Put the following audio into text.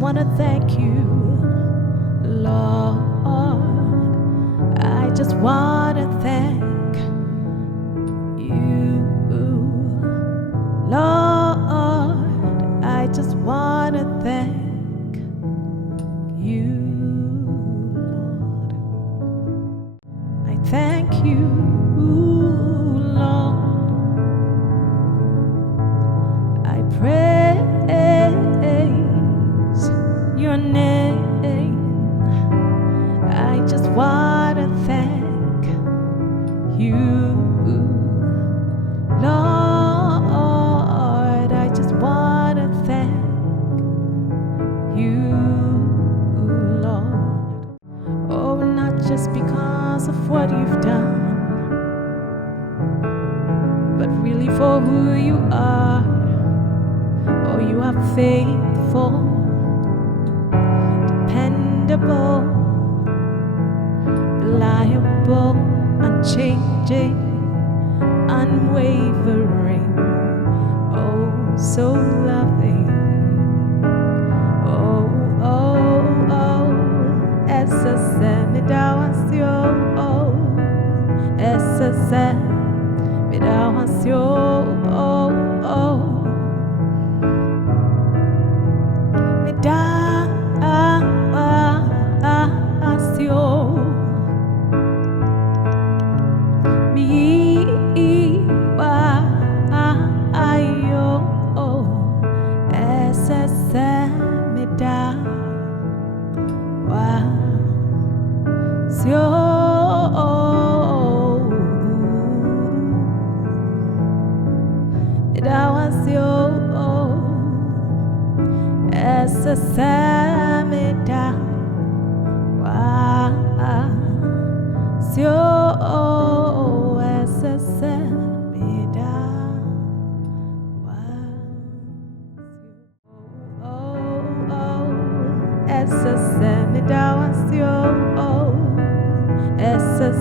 want to thank you, Lord. I just want to thank you, Lord. I just want to thank you, Lord. I thank you, Lord. I praise your name. I just want to thank you, Lord. I just want to thank you, Lord. Oh, not just because of what you've done, but really for who you are. Oh, you are faithful, dependable, reliable, unchanging, unwavering, oh, so loving. Oh, oh, oh, essa se me dá um ansiou, oh, essa se me dá um ansiou, oh, oh, me dá ansiou. Essa semida essa semida essa semida essa